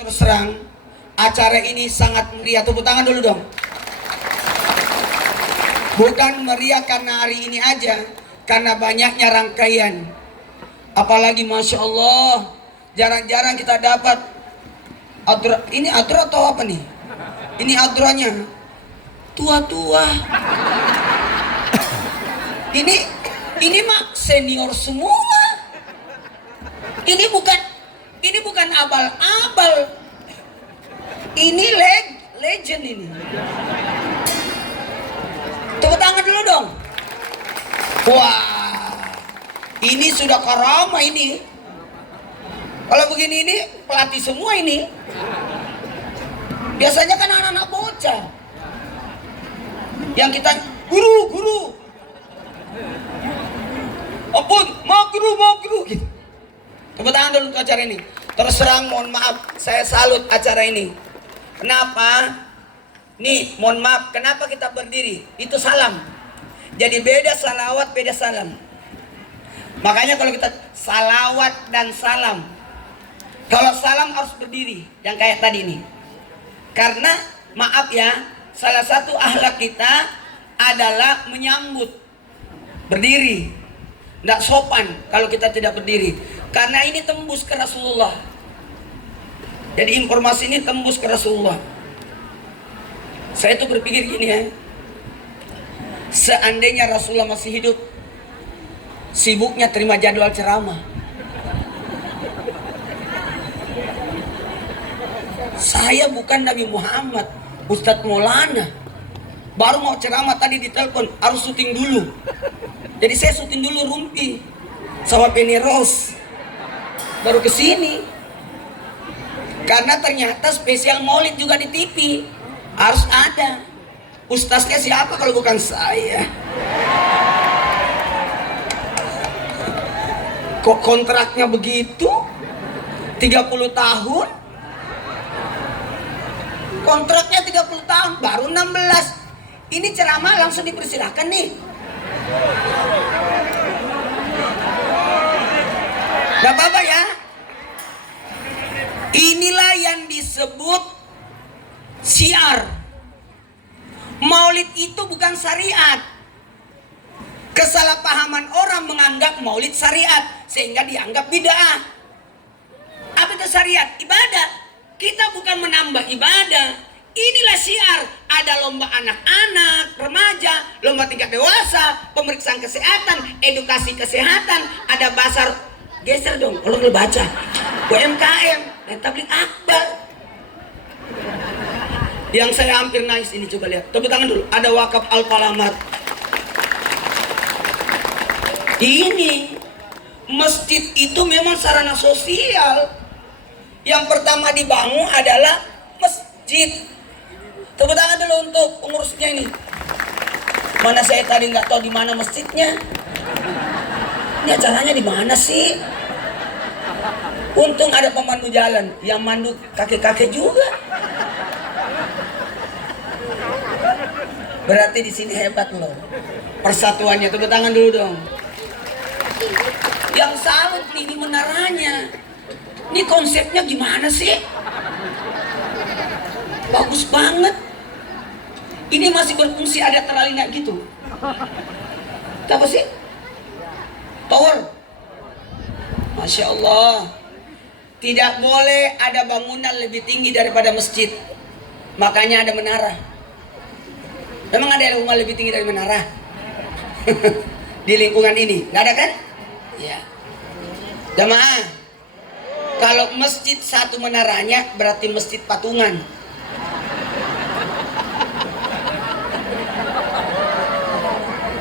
Terus terang, acara ini sangat meriah. Tepuk tangan dulu dong. Bukan meriah karena hari ini aja, karena banyaknya rangkaian. Apalagi Masya Allah, jarang-jarang kita dapat adra. Ini adra atau apa nih? Ini adranya tua-tua. Ini mah senior semua. Ini bukan abal-abal. Ini legend ini. Tepuk tangan dulu dong. Wah, ini sudah karama ini. Kalau begini ini pelatih semua ini. Biasanya kan anak-anak bocah yang kita guru. Ampun, mau guru gitu. Tepuk tangan dulu untuk acara ini. Terus terang, mohon maaf, saya salut acara ini. Kenapa? Nih, mohon maaf, kenapa kita berdiri? Itu salam. Jadi beda salawat, beda salam. Makanya kalau kita salawat dan salam, kalau salam harus berdiri, yang kayak tadi nih. Karena maaf ya, salah satu akhlak kita adalah menyambut berdiri. Tidak sopan kalau kita tidak berdiri. Karena ini tembus ke Rasulullah. Jadi informasi ini tembus ke Rasulullah. Saya tuh berpikir gini ya, seandainya Rasulullah masih hidup, sibuknya terima jadwal ceramah. Saya bukan Nabi Muhammad, Ustadz Maulana. Baru mau ceramah tadi ditelepon, harus syuting dulu. Jadi saya syuting dulu Rumpi sama Penny Rose, baru kesini. Karena ternyata spesial Maulid juga di TV. Harus ada. Ustaznya siapa kalau bukan saya? Kok kontraknya begitu? 30 tahun? Kontraknya 30 tahun, baru 16. Ini ceramah langsung dipersilahkan nih. Gak apa-apa ya. Inilah yang disebut syiar. Maulid itu bukan syariat. Kesalahpahaman orang menganggap maulid syariat sehingga dianggap bid'ah. Apa itu syariat? Ibadah. Kita bukan menambah ibadah. Inilah syiar. Ada lomba anak-anak, remaja, lomba tingkat dewasa, pemeriksaan kesehatan, edukasi kesehatan, ada basar. Geser dong, kalau nggak baca. UMKM, dan tabligh akbar. Yang saya hampir nangis ini, coba lihat. Tepuk tangan dulu. Ada wakaf Al-Falamat. Ini masjid itu memang sarana sosial. Yang pertama dibangun adalah masjid. Tepuk tangan dulu untuk pengurusnya ini. Mana saya tadi nggak tahu di mana masjidnya. Ini acaranya di mana sih? Untung ada pemandu jalan, yang mandu kakek-kakek juga. Berarti di sini hebat loh persatuannya. Tepuk tangan dulu dong. Yang salut nih, ini menaranya. Ini konsepnya gimana sih? Bagus banget. Ini masih berfungsi, ada teralina gitu. Itu apa sih? Tower. Masya Allah. Tidak boleh ada bangunan lebih tinggi daripada masjid. Makanya ada menara. Memang ada rumah lebih tinggi dari menara? Di lingkungan ini, nggak ada kan? Ya. Jamaah, kalau masjid satu menaranya berarti masjid patungan.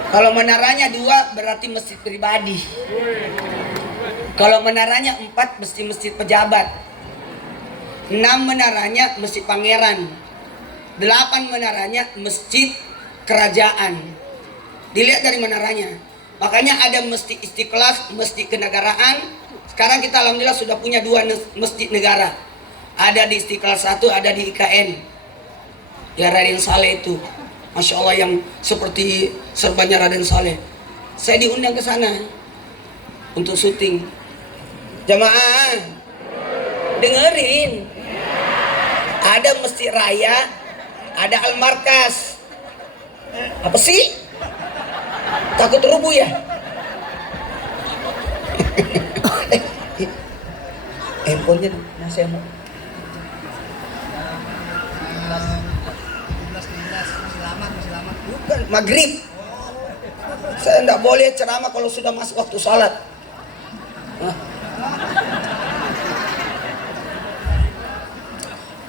Kalau menaranya 2 berarti masjid pribadi. Kalau menaranya 4 mesti masjid pejabat. 6 menaranya masjid pangeran. 8 menaranya masjid kerajaan. Dilihat dari menaranya. Makanya ada masjid Istiqlal, masjid kenegaraan. Sekarang kita alhamdulillah sudah punya 2 masjid negara. Ada di Istiqlal 1, ada di IKN. Ya Raden Saleh itu. Masya Allah, yang seperti serbannya Raden Saleh. Saya diundang ke sana untuk syuting. Jamaah, dengerin. Ada Masjid Raya, ada Al-Markas. Apa sih? Takut rubuh ya? Handphonenya masih mau. Masih lama. Bukan, maghrib. Saya tidak boleh ceramah kalau sudah masuk waktu sholat.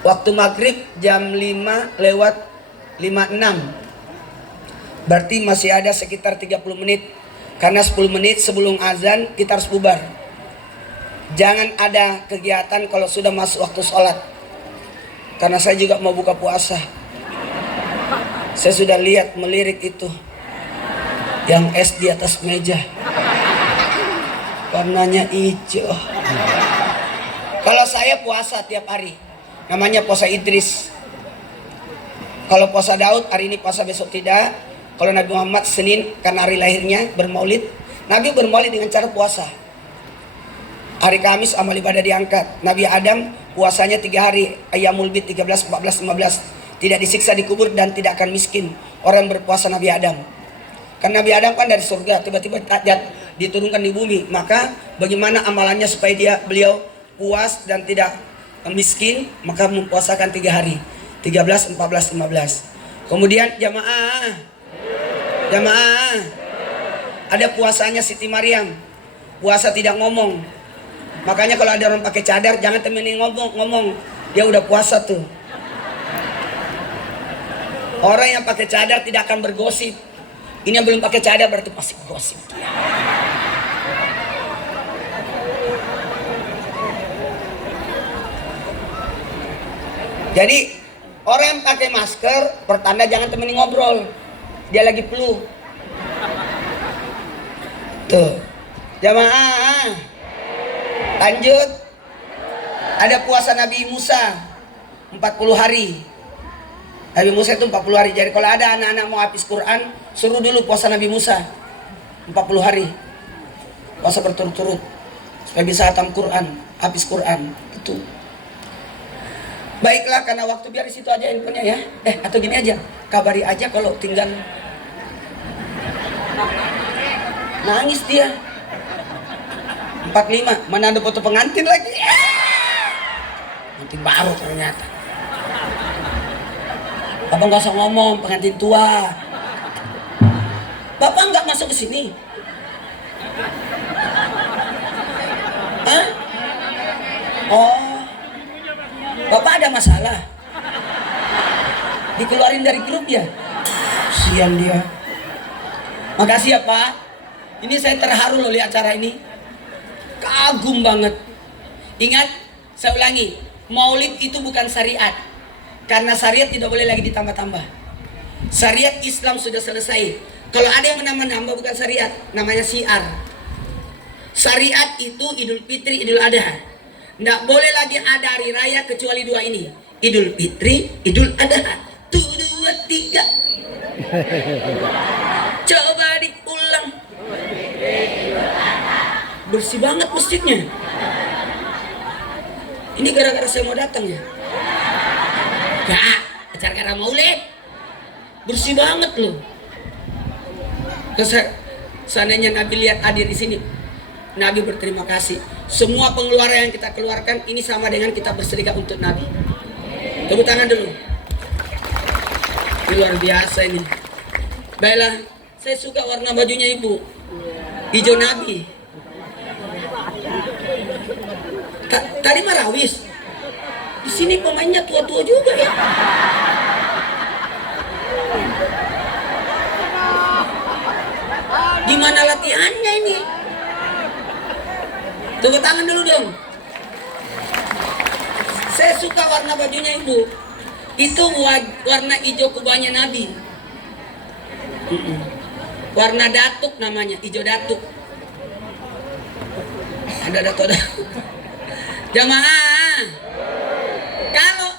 Waktu maghrib jam 5 lewat 56. Berarti masih ada sekitar 30 menit. Karena 10 menit sebelum azan kita harus bubar. Jangan ada kegiatan kalau sudah masuk waktu sholat. Karena saya juga mau buka puasa. Saya sudah lihat melirik itu. Yang es di atas meja. Warnanya hijau. Kalau saya puasa tiap hari. Namanya puasa Idris. Kalau puasa Daud, hari ini puasa, besok tidak. Kalau Nabi Muhammad Senin, karena hari lahirnya bermaulid. Nabi bermaulid dengan cara puasa. Hari Kamis amal ibadah diangkat. Nabi Adam puasanya 3 hari. Ayyamul Bid 13, 14, 15. Tidak disiksa di kubur dan tidak akan miskin orang yang berpuasa Nabi Adam. Karena Nabi Adam kan dari surga, tiba-tiba diturunkan di bumi. Maka bagaimana amalannya supaya beliau puas dan tidak miskin? Maka mempuasakan 3 hari, 13, 14, 15. Kemudian jamaah ada puasanya Siti Maryam, puasa tidak ngomong. Makanya kalau ada orang pakai cadar jangan temenin ngomong, dia udah puasa tuh. Orang yang pakai cadar tidak akan bergosip. Ini yang belum pakai cadar berarti pasti gosip. Jadi orang yang pakai masker pertanda jangan temenin ngobrol. Dia lagi flu. Tuh. Jamaah. Lanjut. Ada puasa Nabi Musa 40 hari. Nabi Musa itu 40 hari. Jadi kalau ada anak-anak mau habis Quran, suruh dulu puasa Nabi Musa 40 hari. Puasa berturut-turut supaya bisa hatam Quran, habis Quran. Itu. Baiklah, karena waktu biar di situ aja infonya ya. Atau gini aja, kabari aja kalau tinggal. Nangis dia. 45, mana ada foto pengantin lagi? Pengantin baru ternyata. Bapak nggak usah ngomong, pengantin tua. Bapak nggak masuk ke sini. Hah? Oh. Bapak ada masalah. Dikeluarin dari grup ya? Sian dia. Makasih ya Pak. Ini saya terharu loh lihat acara ini. Kagum banget. Ingat, saya ulangi. Maulid itu bukan syariat. Karena syariat tidak boleh lagi ditambah-tambah. Syariat Islam sudah selesai. Kalau ada yang menambah-nambah bukan syariat. Namanya syiar. Syariat itu Idul Fitri, Idul Adha. Nggak boleh lagi ada hari raya kecuali 2 ini. Idul Fitri, Idul Adha. 1, 2, 3. Coba diulang. Bersih banget masjidnya. Ini gara-gara saya mau datang ya? Gak, acara maulid. Bersih banget loh. Seandainya Nabi lihat hadir di sini, Nabi berterima kasih. Semua pengeluaran yang kita keluarkan ini sama dengan kita bersedekah untuk Nabi. Tepuk tangan dulu. Ini luar biasa ini. Baiklah, saya suka warna bajunya ibu. Hijau Nabi. Tadi Marawis. Di sini pemainnya tua-tua juga ya. Di mana latihannya ini? Tepuk tangan dulu dong. Saya suka warna bajunya ibu. Itu warna hijau kubahnya Nabi. Warna datuk namanya, hijau datuk. Ada datuk. Jamaah. Kalau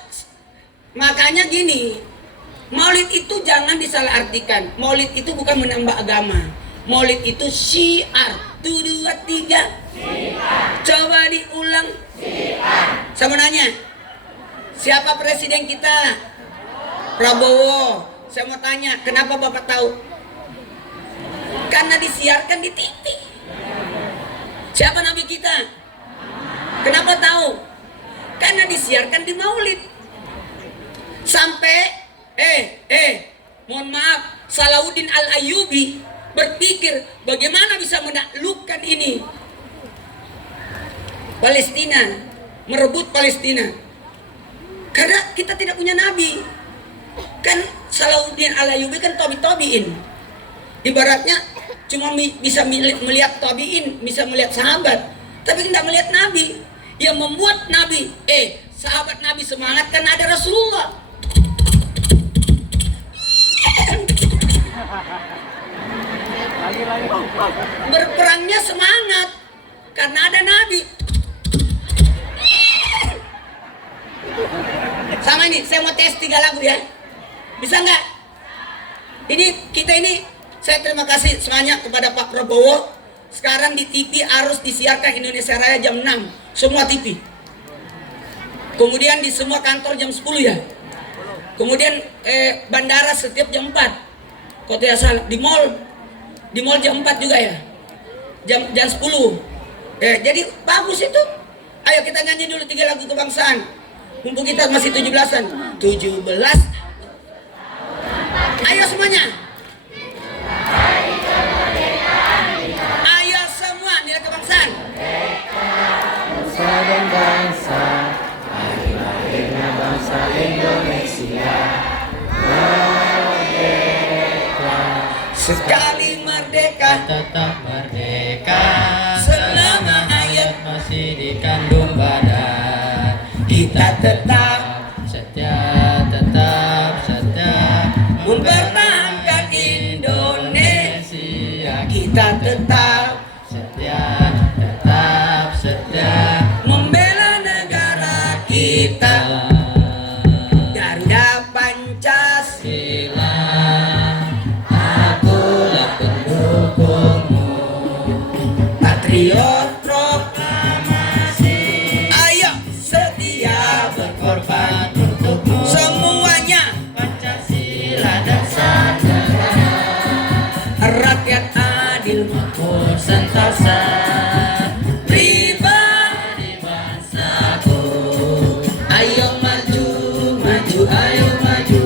makanya gini, Maulid itu jangan disalahartikan. Maulid itu bukan menambah agama. Maulid itu syiar. 1, 2, 3. Coba diulang. Sama nanya. Siapa presiden kita? Prabowo. Saya mau tanya, kenapa Bapak tahu? Karena disiarkan di TV. Siapa nabi kita? Kenapa tahu? Karena disiarkan di Maulid. Sampai mohon maaf, Salahuddin Al-Ayyubi berpikir bagaimana bisa menaklukkan ini Palestina, merebut Palestina. Karena kita tidak punya nabi. Kan Salahuddin Al-Ayyubi kan tabiin. Ibaratnya cuma bisa melihat tabiin, bisa melihat sahabat, tapi tidak melihat nabi. Yang membuat nabi, sahabat nabi semangat kan ada Rasulullah. Berperangnya semangat karena ada nabi. Sama ini, saya mau tes 3 lagu ya. Bisa nggak? Saya terima kasih semuanya kepada Pak Prabowo. Sekarang di TV harus disiarkan Indonesia Raya jam 6. Semua TV. Kemudian di semua kantor jam 10 ya. Kemudian bandara setiap jam 4. Kok tidak salah. Di mall jam 4 juga ya. Jam 10. Jadi bagus itu. Ayo kita nyanyi dulu 3 lagu kebangsaan. Mumpung kita masih 17-an. 17. Ayo semuanya. Ayo semua nilai kebangsaan. Bangsa dan bangsa, lahirnya bangsa Indonesia. Merdeka, Sekali merdeka, tetap merdeka. selama Hayat masih dikandung badan, kita tetap setia, mempertahankan Indonesia. Kita tetap setia, membela negara kita. Garuda Pancasila, akulah pendukungmu. patriot proklamasi. Ayo setia berkorban Untukmu semuanya. Pancasila dan negara, Rakyat adil makmur sentosa, pribadi bangsaku. Ayo maju, maju, ayo maju,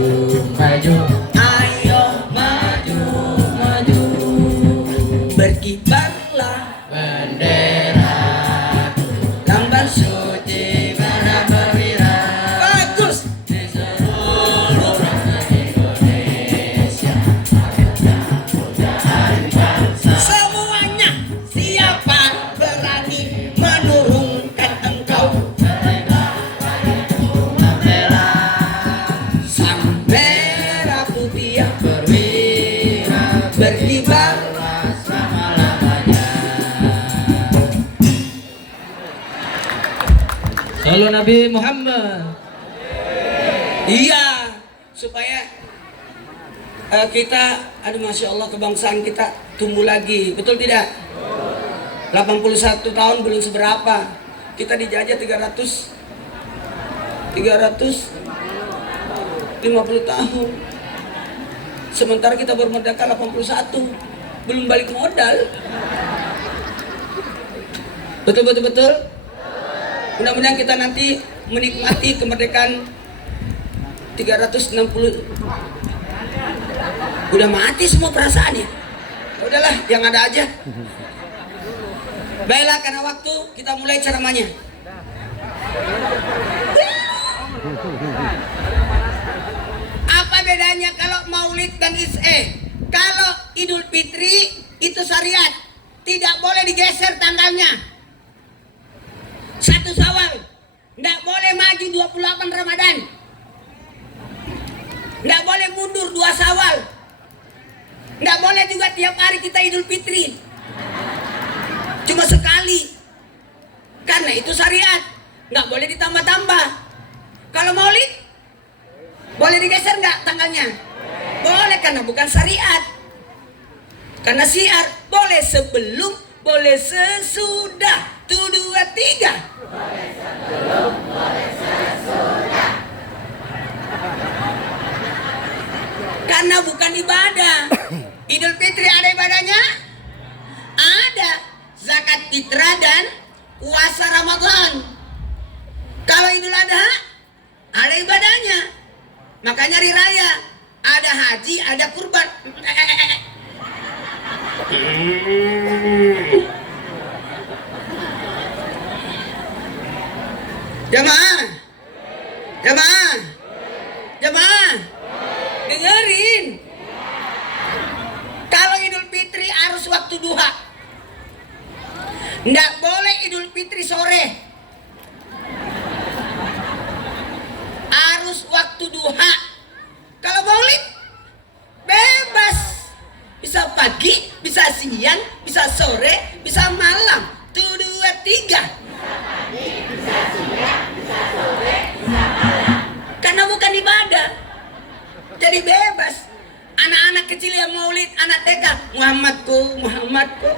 maju, ayo maju, berkibarlah bendera lambang suci merah berwira bagus. di seluruh rakyat Indonesia. Pujaan bangsa, Semuanya, siapa berani menurunkan engkau? membela Sang merah putih yang berwira berkibar. selama-lamanya. Salam Nabi Muhammad. Iya, supaya kita, masya Allah, kebangsaan kita tumbuh lagi, betul tidak? 81 tahun belum seberapa, kita dijajah 350 tahun. Sementara kita baru merdeka 81, belum balik modal. Betul. Mudah-mudahan kita nanti menikmati kemerdekaan 360. Udah mati semua perasaannya. Udahlah, yang ada aja. Baiklah, karena waktu kita mulai ceramahnya. Apa bedanya kalau Maulid dan kalau Idul Fitri itu syariat, tidak boleh digeser tanggalnya. 1 Syawal, tidak boleh maju 28 Ramadan, tidak boleh mundur 2 Syawal, tidak boleh juga tiap hari kita Idul Fitri, cuma sekali, karena itu syariat, nggak boleh ditambah-tambah. Kalau Maulid boleh digeser nggak tanggalnya? Boleh, karena bukan syariat. Karena syiar boleh sebelum, boleh sesudah. 1, 2, 3. Boleh sebelum, boleh sesudah. Karena bukan ibadah. Idul Fitri ada ibadahnya? Ada. Zakat fitrah dan puasa Ramadan. Kalau Idul Adha ada ibadahnya. Makanya hari raya ada haji, ada kurban. Jamaah, jamaah, jamaah, dengerin. Kalau Idul Fitri harus waktu duha. Nggak boleh Idul Fitri sore. Harus waktu duha. Kalau Maulid bebas. Bisa pagi, bisa siang, bisa sore, bisa malam. 1, 2, 3. Karena bukan ibadah. Jadi bebas. Anak-anak kecil yang Maulid, anak TK, Muhammadku, Muhammadku.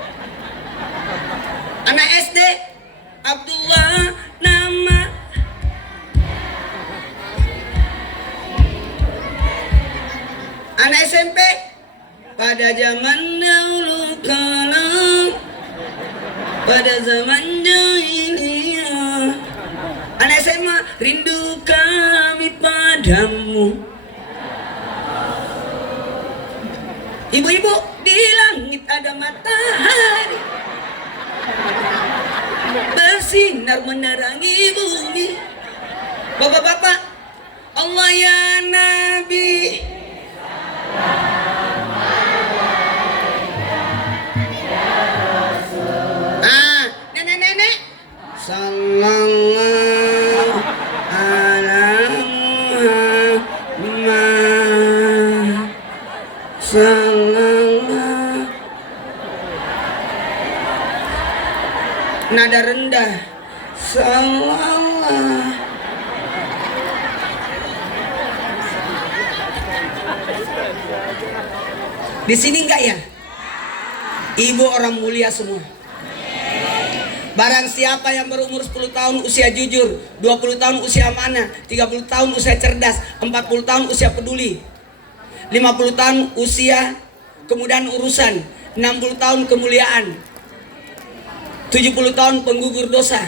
Anak SD, Abdullah nama. Anak SMP, pada zaman dahulu kala, pada zaman jahiliyah. Anak SMA, rindu kami padamu. Ibu-ibu, di langit ada matahari bersinar menerangi bumi. Bapak-bapak, Allah ya Nabi. Nenek-nenek, sallallahu ala Muhammad, sallallahu. Nada rendah, sallallahu. Di sini enggak ya? Ibu orang mulia semua. Barang siapa yang berumur 10 tahun usia jujur, 20 tahun usia amanah, 30 tahun usia cerdas, 40 tahun usia peduli, 50 tahun usia kemudahan urusan, 60 tahun kemuliaan, 70 tahun penggugur dosa,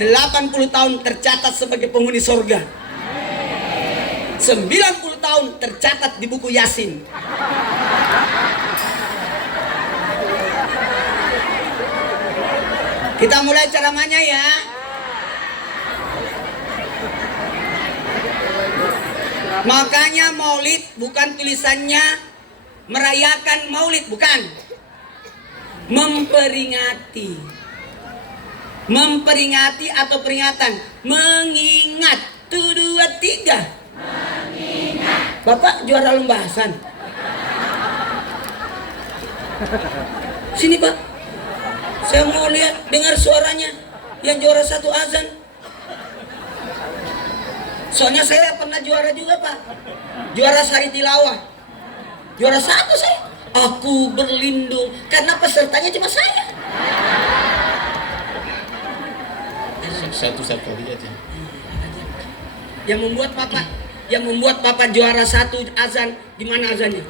80 tahun tercatat sebagai penghuni sorga, 90 tahun tercatat di buku Yasin. Kita mulai ceramahnya ya. Makanya Maulid bukan tulisannya merayakan Maulid, bukan. Memperingati. Memperingati atau peringatan, mengingat. 1, 2, 3. Mengingat. Bapak juara lomba azan. Sini Pak. Saya mau lihat, dengar suaranya yang juara 1 azan. Soalnya saya pernah juara juga Pak. Juara sari tilawah. Juara 1 saya. Aku berlindung karena pesertanya cuma saya. Satu-satu aja. Yang membuat Papa juara 1 azan, gimana azannya?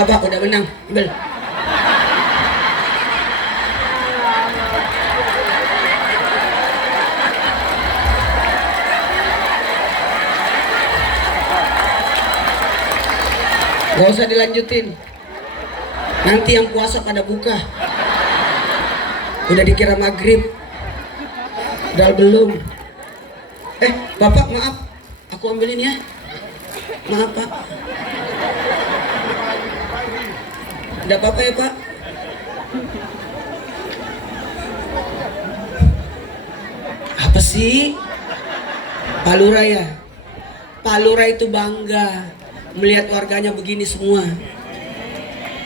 Bapak udah menang, Ibel. Gak usah dilanjutin. Nanti yang puasa pada buka. Udah dikira maghrib. Udah belum. Bapak maaf. Aku ambilin ya. Maaf Pak. Tidak apa-apa ya Pak. Apa sih? Palura ya? Palura itu bangga melihat warganya begini semua.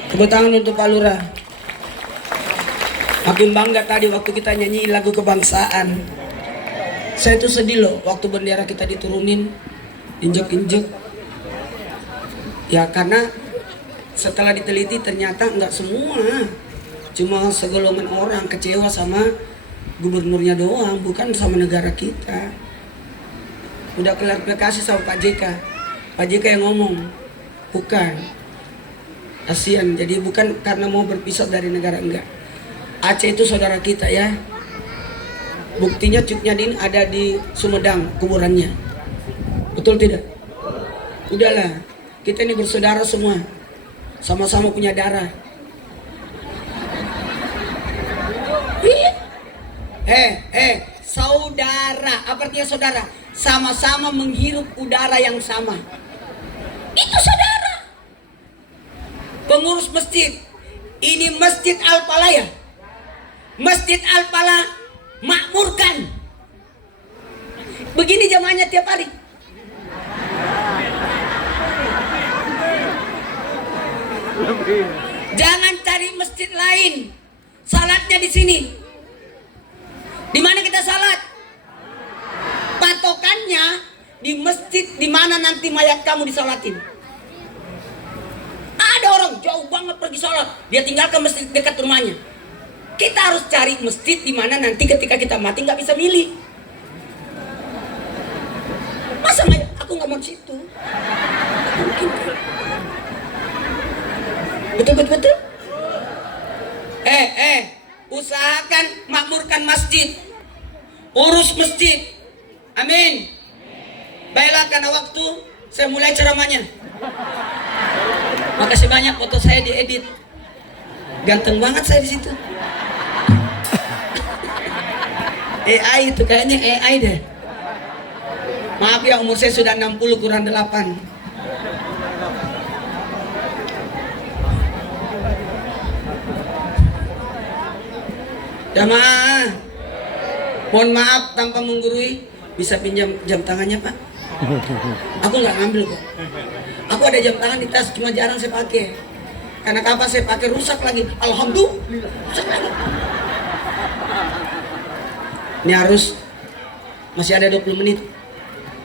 Tepuk tangan untuk Palura. Makin bangga tadi waktu kita nyanyi lagu kebangsaan. Saya tuh sedih loh waktu bendera kita diturunin, injek-injek. Ya karena setelah diteliti ternyata nggak semua, cuma segolongan orang kecewa sama gubernurnya doang, bukan sama negara kita. Udah klarifikasi sama Pak JK. Pak JK yang ngomong, bukan ASEAN. Jadi bukan karena mau berpisah dari negara, enggak. Aceh itu saudara kita ya. Buktinya Cuk Nyadin ada di Sumedang kuburannya. Betul tidak? Udahlah, kita ini bersaudara semua. Sama-sama punya darah. Saudara. Apa artinya saudara? Sama-sama menghirup udara yang sama. Itu saudara. Pengurus masjid. Ini Masjid Al-Falah ya. Masjid Al-Falah makmurkan. Begini jamaahnya tiap hari. Jangan cari masjid lain. Salatnya di sini. Di mana kita salat? Patokannya di masjid di mana nanti mayat kamu disalatin. Ada orang jauh banget pergi salat, dia tinggalkan masjid dekat rumahnya. Kita harus cari masjid di mana nanti ketika kita mati nggak bisa milih. Masa mayat aku nggak mau ke situ? Mungkin kan? Betul. Usahakan makmurkan masjid, urus masjid. Amin. Baiklah, karena waktu saya mulai ceramahnya. Makasih banyak, foto saya diedit. Ganteng banget saya di situ. AI itu kayaknya AI deh. Maaf ya, umur saya sudah 60 kurang 8. Jamaah, mohon maaf tanpa menggurui, bisa pinjam jam tangannya Pak? Aku nggak ngambil kok. Aku ada jam tangan di tas, cuma jarang saya pakai. Karena kapan saya pakai rusak lagi. Alhamdulillah, rusak lagi. Ini harus masih ada 20 menit.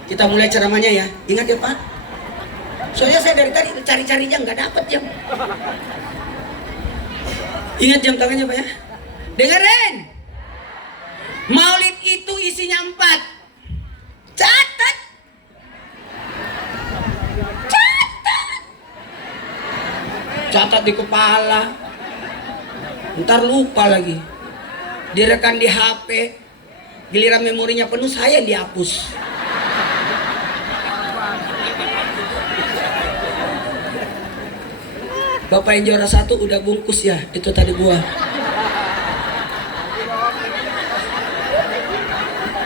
Kita mulai ceramahnya ya. Ingat ya Pak. Soalnya saya dari tadi cari-cari jam, nggak dapat jam. Ingat jam tangannya Pak ya. Dengerin, maulid itu isinya 4. Catat. Catat di kepala. Ntar lupa lagi. Direkam di HP. Giliran memorinya penuh, saya dihapus. Bapak yang juara 1 udah bungkus ya, itu tadi gua.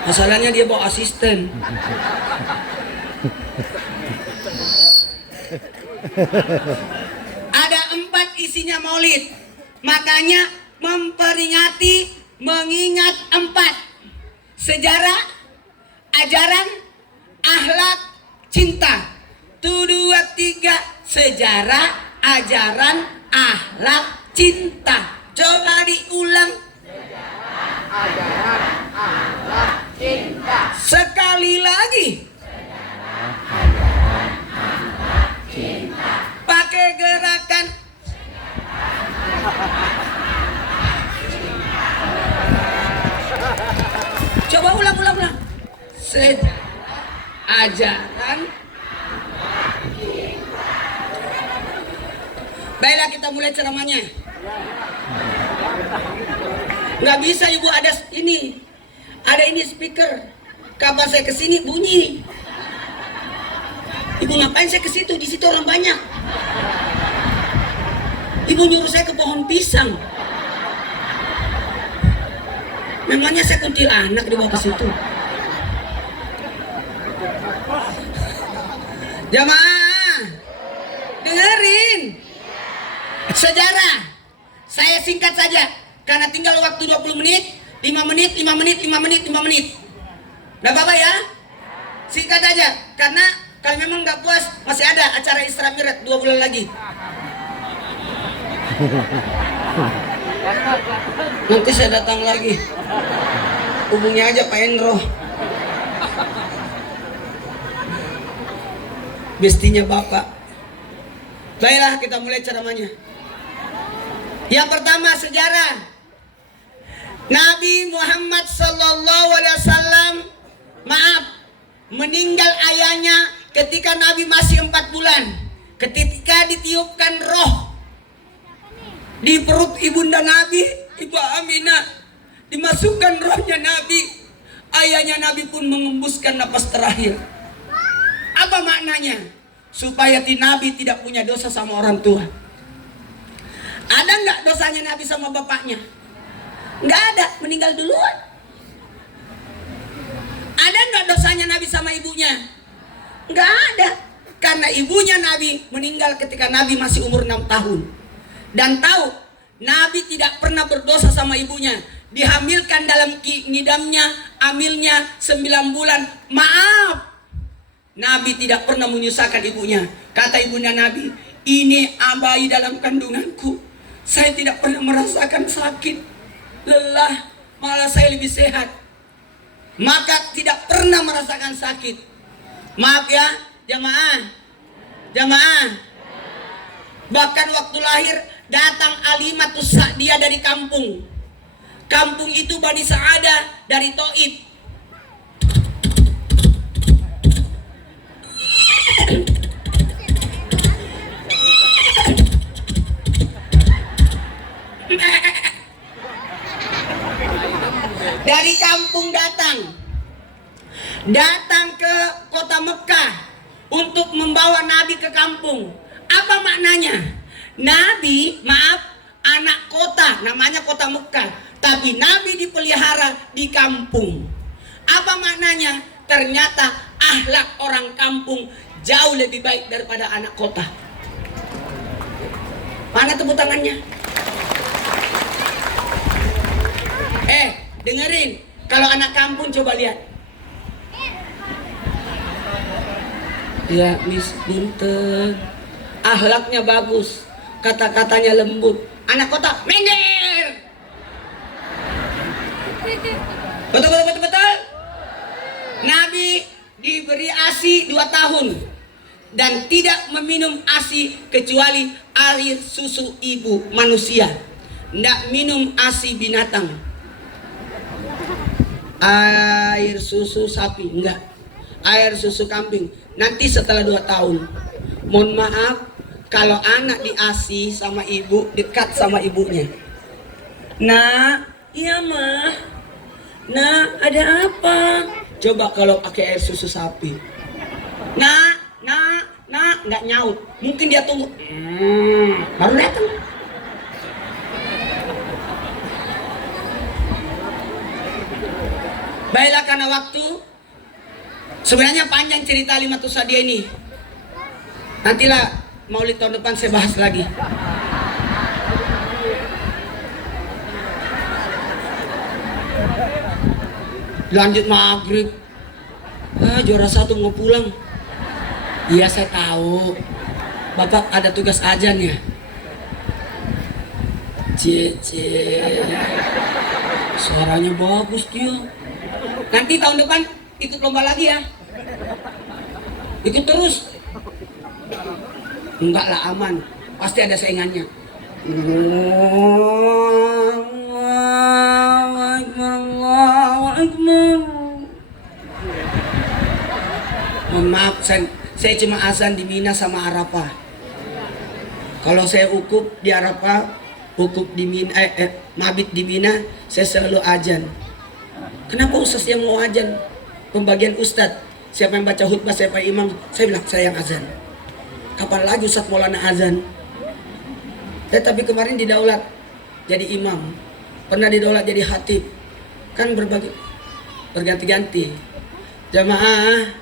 Masalahnya dia bawa asisten. Ada 4 isinya maulid. Makanya memperingati, mengingat 4. Sejarah, ajaran, akhlak, cinta. 1, 2, 3. Sejarah, ajaran, akhlak, cinta. Coba diulang. Sejarah, ajaran, akhlak, cinta. Sekali lagi. Sejarah, ajaran, akhlak, cinta. Pakai gerakan. Coba ulang. Sejarah, ajaran. Baiklah, kita mulai ceramahnya. Nggak bisa Ibu, ada ini. Ada ini speaker. Kapan saya kesini bunyi. Ibu ngapain saya ke situ? Di situ orang banyak. Ibu nyuruh saya ke pohon pisang. Memangnya saya kuntilanak dibawa ke situ. Jamaah, dengerin. Sejarah, saya singkat saja karena tinggal waktu 20 menit, 5 menit. Udah Bapak ya? Singkat aja, karena kalau memang nggak puas masih ada acara Isra Mi'raj 2 bulan lagi. Nanti saya datang lagi. Hubungi aja Pak Endro. Bestinya Bapak. Baiklah, kita mulai ceramahnya. Yang pertama, sejarah. Nabi Muhammad sallallahu alaihi wasallam meninggal ayahnya ketika Nabi masih 4 bulan. Ketika ditiupkan roh di perut ibunda Nabi, Ibu Aminah, dimasukkan rohnya Nabi, ayahnya Nabi pun mengembuskan napas terakhir. Apa maknanya? Supaya Nabi tidak punya dosa sama orang tua. Ada nggak dosanya Nabi sama bapaknya? Nggak ada, meninggal duluan. Ada nggak dosanya Nabi sama ibunya? Nggak ada, karena ibunya Nabi meninggal ketika Nabi masih umur 6 tahun. Dan tahu, Nabi tidak pernah berdosa sama ibunya. Dihamilkan dalam ngidamnya, amilnya 9 bulan. Maaf, Nabi tidak pernah menyusahkan ibunya. Kata ibunya Nabi, ini bayi dalam kandunganku. Saya tidak pernah merasakan sakit, lelah, malah saya lebih sehat. Maka tidak pernah merasakan sakit. Maaf ya, jamaah. Jamaah. Bahkan waktu lahir datang Alimatus Sa'diyah dari kampung. Kampung itu Bani Sa'adah dari Taif. Dari kampung datang ke kota Mekah untuk membawa Nabi ke kampung. Apa maknanya? Nabi, anak kota, namanya kota Mekah, tapi Nabi dipelihara di kampung. Apa maknanya? Ternyata akhlak orang kampung jauh lebih baik daripada anak kota. Mana tepuk tangannya? Dengerin, kalau anak kampung coba lihat. Ya, Miss Binten, akhlaknya bagus, kata-katanya lembut. Anak kota, minggir. Betul. Nabi diberi ASI 2 tahun dan tidak meminum ASI kecuali air susu ibu manusia. Tidak minum ASI binatang. Air susu sapi, enggak. Air susu kambing. Nanti setelah 2 tahun. Mohon maaf, kalau anak diasi sama ibu, dekat sama ibunya. Nah, iya mah. Nah, ada apa? Coba kalau pakai air susu sapi. Nah, nggak nyaut. Mungkin dia tunggu. Baru datang. Baiklah, karena waktu, sebenarnya panjang cerita Alimatus Sa'diyah ini. Nantilah Maulid tahun depan saya bahas lagi. Lanjut maghrib. Juara 1 mau pulang. Iya, saya tahu. Bapak ada tugas azan ya. Suaranya bagus dia. Nanti tahun depan ikut lomba lagi ya. Ikut terus. Enggak lah, aman. Pasti ada saingannya. Allahu Akbar. Mohon maaf, saya cuma azan di Mina sama Arafah. Kalau saya ukuf di Arafah, ukuf di Mina, mabit di Mina, saya selalu azan. Kenapa ustaz yang mau azan? Pembagian ustaz, siapa yang baca khutbah, siapa yang imam, saya bilang saya yang azan. Kapan lagi ustaz Maulana azan? Tetapi kemarin didaulat jadi imam, pernah didaulat jadi khatib, kan berganti-ganti. Jamaah,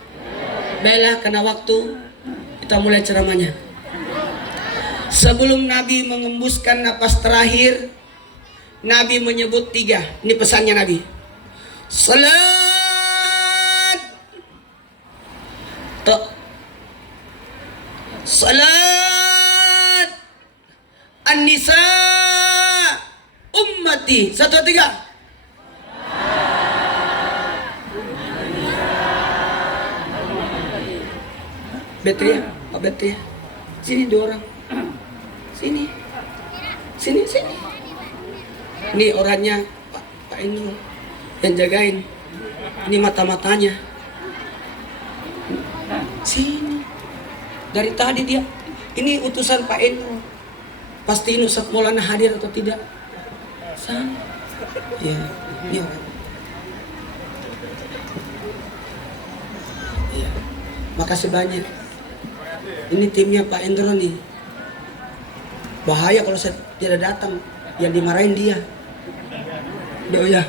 baiklah, karena waktu kita mulai ceramahnya. Sebelum Nabi mengembuskan napas terakhir, Nabi menyebut 3. Ini pesannya Nabi. Salat An-Nisa ummati. 1, 2, 3. Betul ya, Pak Betul ya. Sini 2 orang. Sini. Sini, sini. Ini orangnya Pak Indro yang jagain. Ini mata-matanya. Sini. Dari tadi dia. Ini utusan Pak Indro. Pasti Ustaz Maulana hadir atau tidak? Sana. Ya, ini orang. Ya. Makasih banyak. Ini timnya Pak Indro nih. Bahaya kalau saya tidak datang, yang dimarahin dia. Oh ya.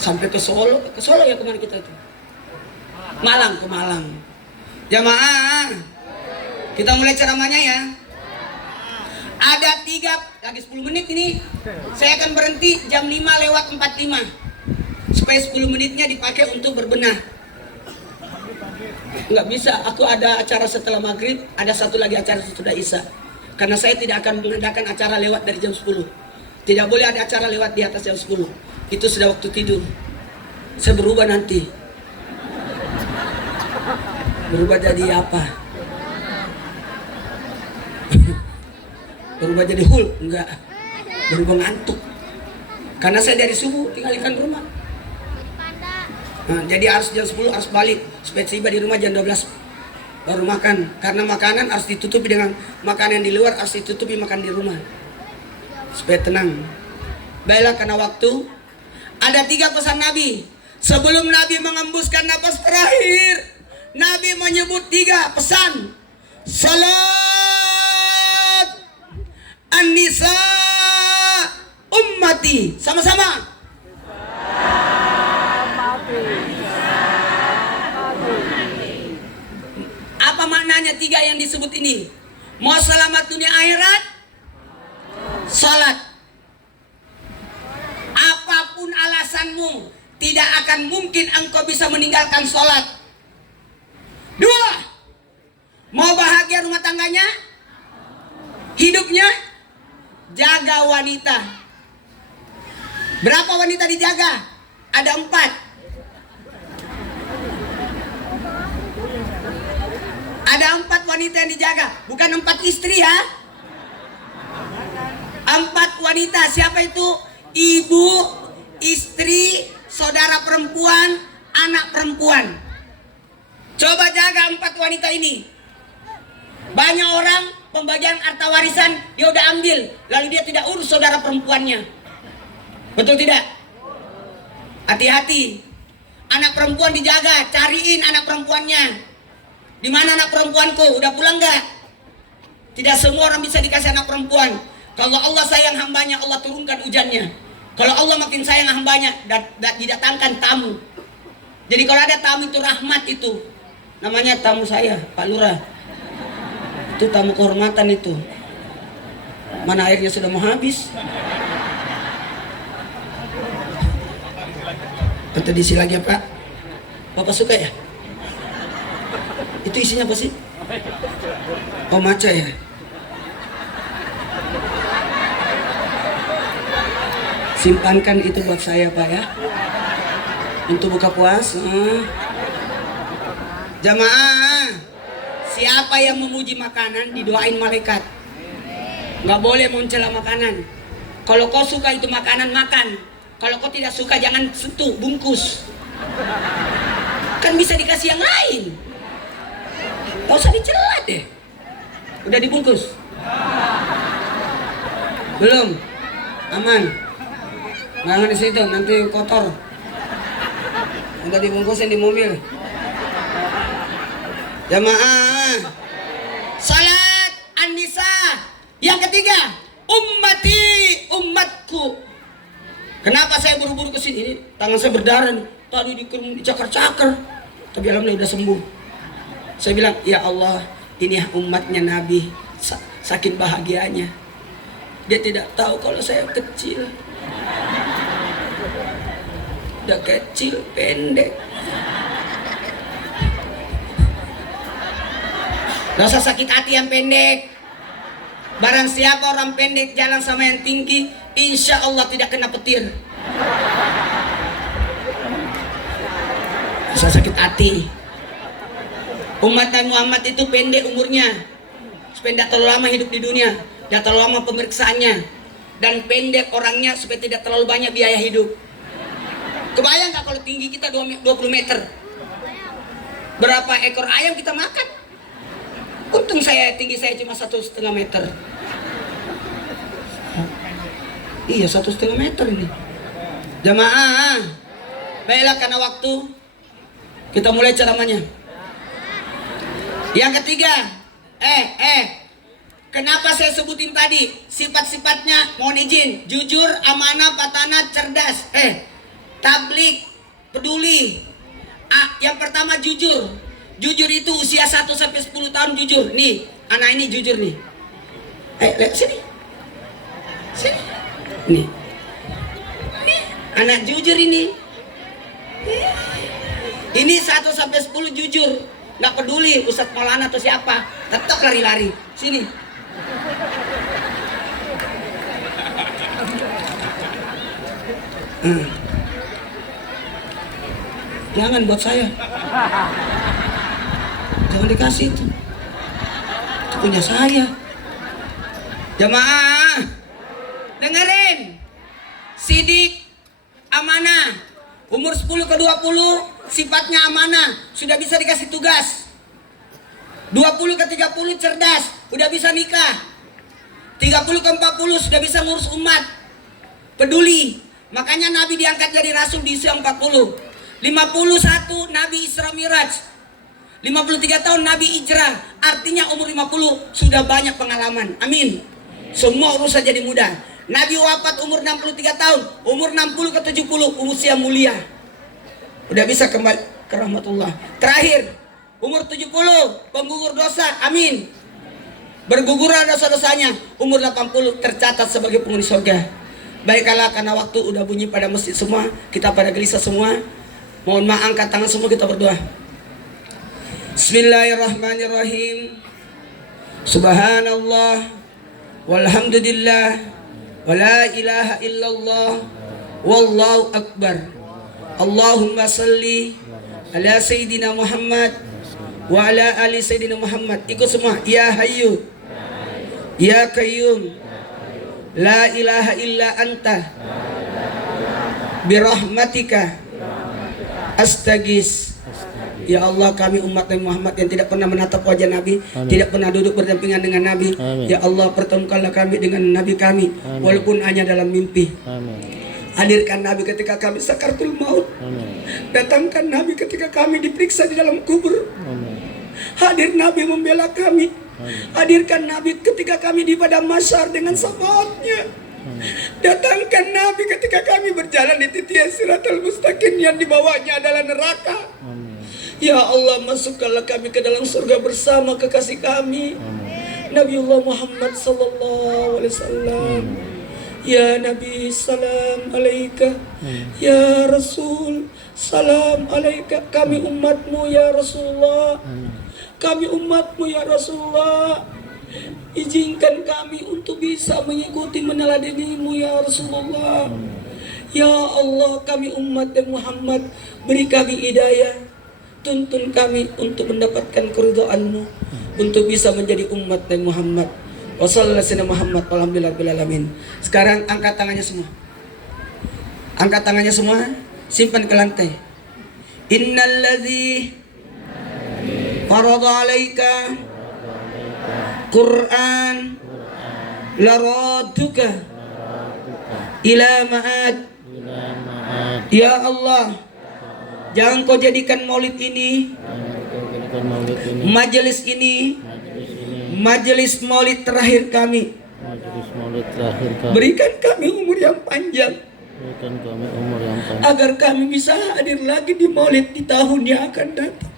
Sampai ke Solo ya kemana kita itu? Malang, ke Malang. Jamaah, kita mulai ceramahnya ya. Ada 3, lagi 10 menit ini. Saya akan berhenti jam 5:45. Supaya 10 menitnya dipakai untuk berbenah. Nggak bisa, aku ada acara setelah maghrib, ada satu lagi acara sesudah isya. Karena saya tidak akan mengadakan acara lewat dari jam 10. Tidak boleh ada acara lewat di atas jam 10. Itu sudah waktu tidur. Saya berubah nanti. Berubah jadi apa? Berubah jadi Hulk? Enggak. Berubah ngantuk. Karena saya dari subuh tinggalkan rumah. Nah, jadi harus jam 10 harus balik supaya tiba di rumah jam 12 baru makan. Karena makanan harus ditutupi dengan makanan di luar, harus ditutupi makan di rumah supaya tenang. Baiklah, karena waktu ada 3 pesan Nabi. Sebelum Nabi mengembuskan napas terakhir, Nabi menyebut 3 pesan. Salat an-nisa ummati. Sama-sama. Apa maknanya 3 yang disebut ini? Mau selamat dunia akhirat, salat. Apapun alasanmu, tidak akan mungkin engkau bisa meninggalkan salat. 2, mau bahagia rumah tangganya, hidupnya, jaga wanita. Berapa wanita dijaga? Ada 4. Ada 4 wanita yang dijaga, bukan 4 istri ya. 4 wanita, siapa itu? Ibu, istri, saudara perempuan, anak perempuan. Coba jaga 4 wanita ini. Banyak orang pembagian harta warisan dia udah ambil, lalu dia tidak urus saudara perempuannya. Betul tidak? Hati-hati. Anak perempuan dijaga, cariin anak perempuannya. Di mana anak perempuanku? Udah pulang gak? Tidak semua orang bisa dikasih anak perempuan. Kalau Allah sayang hambanya, Allah turunkan hujannya. Kalau Allah makin sayang hambanya, didatangkan tamu. Jadi kalau ada tamu itu rahmat itu. Namanya tamu saya, Pak Lurah. Itu tamu kehormatan itu. Mana airnya sudah mau habis. Atau diisi lagi ya Pak? Bapak suka ya? Itu isinya apa sih? Oh, maca ya? Simpankan itu buat saya Pak ya. Untuk buka puasa. Jamaah, siapa yang memuji makanan didoain malaikat. Nggak boleh mencela makanan. Kalau kau suka itu makanan, makan. Kalau kau tidak suka jangan sentuh, bungkus. Kan bisa dikasih yang lain. Gak usah dicela deh. Udah dibungkus? Belum? Aman? Jangan di situ, nanti kotor. Udah dibungkusin di mobil. Jamaah, salat an-nisa. Yang ketiga, ummati, umatku. Kenapa saya buru-buru ke sini? Tangan saya berdarah nih. Tadi dicakar-cakar. Tapi alhamdulillah udah sembuh. Saya bilang, ya Allah, ini umatnya Nabi. Saking bahagianya. Dia tidak tahu kalau saya kecil. Udah kecil, pendek. Gak usah sakit hati yang pendek. Barang siapa orang pendek jalan sama yang tinggi, insya Allah tidak kena petir. Gak usah sakit hati. Umat Nabi Muhammad itu pendek umurnya, supaya tidak terlalu lama hidup di dunia, tidak terlalu lama pemeriksaannya, dan pendek orangnya supaya tidak terlalu banyak biaya hidup. Kebayang gak kalau tinggi kita 20 meter? Berapa ekor ayam kita makan? Untung tinggi saya cuma 1,5 meter. Iya, 1,5 meter ini. Jamaah, baiklah karena waktu kita mulai ceramahnya. Yang ketiga, kenapa saya sebutin tadi sifat-sifatnya? Mohon izin, jujur, amanah, patanah, cerdas, tablik, peduli. Yang pertama jujur. Jujur itu usia 1 sampai 10 tahun jujur. Nih, anak ini jujur nih. Lihat sini. Sini. Nih. Nih, anak jujur ini. Ini 1 sampai 10 jujur. Nggak peduli Ustadz Maulana atau siapa, tetap lari-lari. Sini. Jangan buat saya. Jangan dikasih itu. Itu punya saya. Jamaah, dengerin. Sidik, amanah. Umur 10 ke 20, sifatnya amanah, sudah bisa dikasih tugas. 20 ke 30 cerdas, udah bisa nikah. 30 ke 40 sudah bisa ngurus umat. Peduli. Makanya Nabi diangkat jadi rasul di usia 40. 51 Nabi Isra Miraj. 53 tahun Nabi hijrah. Artinya umur 50 sudah banyak pengalaman. Amin. Semua urusan jadi mudah. Nabi wafat umur 63 tahun. Umur 60 ke 70 usia mulia. Udah bisa kembali ke rahmatullah. Terakhir umur 70 penggugur dosa. Amin. Berguguran dosa-dosanya. Umur 80 tercatat sebagai penghuni surga. Baiklah karena waktu udah bunyi pada masjid semua, kita pada gelisah semua. Mohon maaf, angkat tangan semua, kita berdoa. Bismillahirrahmanirrahim. Subhanallah walhamdulillah wala ilaha illallah wallahu akbar. Allahumma salli ala sayyidina Muhammad wa ala ali sayyidina Muhammad. Ikut semua. Ya Hayyu Ya Qayyum la ilaha illa anta birahmatika astagis. Ya Allah, kami umat Nabi Muhammad yang tidak pernah menatap wajah Nabi, amin, tidak pernah duduk berdampingan dengan Nabi, amin. Ya Allah, pertemukanlah kami dengan Nabi kami, amin, walaupun hanya dalam mimpi, amin. Hadirkan Nabi ketika kami sakaratul maut, amin. Datangkan Nabi ketika kami diperiksa di dalam kubur, amin. Hadir Nabi membela kami, amin. Hadirkan Nabi ketika kami di padang mahsyar dengan syafaatnya, amin. Datangkan Nabi ketika kami berjalan di titian siratal mustaqim yang di bawahnya adalah neraka, amin. Ya Allah, masukkanlah kami ke dalam surga bersama kekasih kami, amin. Nabiullah Muhammad sallallahu alaihi wasallam. Ya Nabi, salam alaika. Ya Rasul, salam alaika. Kami umatmu ya Rasulullah. Kami umatmu ya Rasulullah. Izinkan kami untuk bisa mengikuti meneladanimu ya Rasulullah. Ya Allah, kami umat Muhammad, beri kami hidayah. Tuntun kami untuk mendapatkan keridhaan-Mu, untuk bisa menjadi umat Nabi Muhammad. Wassalamualaikum Muhammad walhamdulillahirabbil alamin. Sekarang angkat tangannya semua. Angkat tangannya semua, simpan ke lantai. Innalladzi farada 'alaika Qur'an laraduka ila ma'ad. Ya Allah, jangan kau jadikan maulid ini, majelis ini, majelis maulid terakhir kami. Berikan kami umur yang panjang, agar kami bisa hadir lagi di maulid di tahun yang akan datang.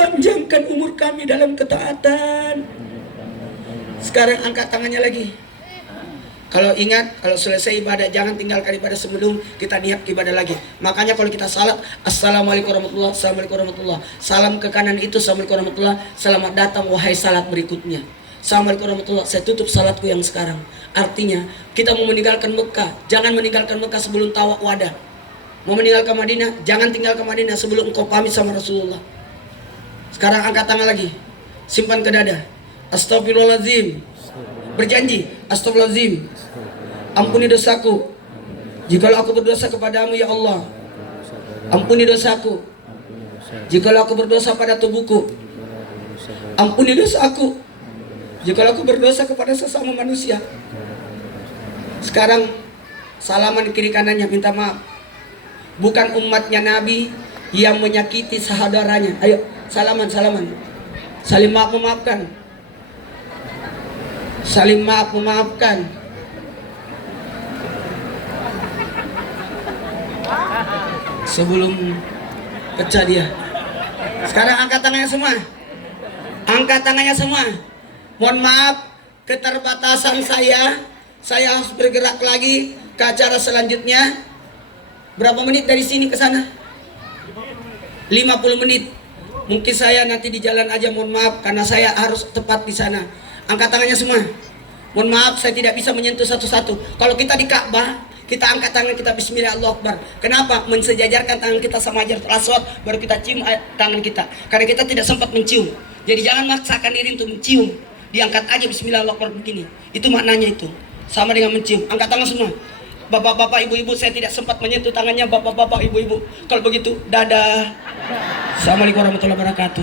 Panjangkan umur kami dalam ketaatan. Sekarang angkat tangannya lagi. Kalau ingat, kalau selesai ibadah jangan tinggalkan ibadah sebelum kita niat ibadah lagi. Makanya kalau kita salat, assalamualaikum warahmatullahi, assalamualaikum warahmatullahi, salam ke kanan itu assalamualaikum warahmatullahi, selamat datang wahai salat berikutnya. Assalamualaikum warahmatullahi, saya tutup salatku yang sekarang. Artinya kita mau meninggalkan Mekah, jangan meninggalkan Mekah sebelum tawaf wada. Mau meninggalkan Madinah, jangan tinggalkan Madinah sebelum engkau pamit sama Rasulullah. Sekarang angkat tangan lagi. Simpan ke dada. Astagfirullahaladzim. Berjanji. Astagfirullahaladzim. Ampuni dosaku. Jikalau aku berdosa kepadamu ya Allah. Ampuni dosaku. Jikalau aku berdosa pada tubuhku. Ampuni dosaku. Jikalau aku berdosa kepada sesama manusia. Sekarang salaman kiri kanannya, minta maaf. Bukan umatnya Nabi yang menyakiti saudaranya. Ayo salaman. Saling maaf memaafkan. Saling maaf memaafkan. Sebelum pecah dia. Sekarang angkat tangannya semua. Angkat tangannya semua. Mohon maaf keterbatasan saya. Saya harus bergerak lagi ke acara selanjutnya. Berapa menit dari sini ke sana? 50 menit. Mungkin saya nanti di jalan aja, mohon maaf karena saya harus tepat di sana. Angkat tangannya semua. Mohon maaf saya tidak bisa menyentuh satu-satu. Kalau kita di Ka'bah, kita angkat tangan kita bismillah Allahu Akbar. Kenapa? Mensejajarkan tangan kita sama Hajarul Aswad, baru kita cium tangan kita. Karena kita tidak sempat mencium. Jadi jangan maksakan diri untuk mencium. Diangkat aja bismillah Allahu Akbar begini. Itu maknanya itu. Sama dengan mencium. Angkat tangan semua. Bapak-bapak, ibu-ibu, saya tidak sempat menyentuh tangannya bapak-bapak, ibu-ibu. Kalau begitu, dadah. Assalamualaikum warahmatullahi wabarakatuh.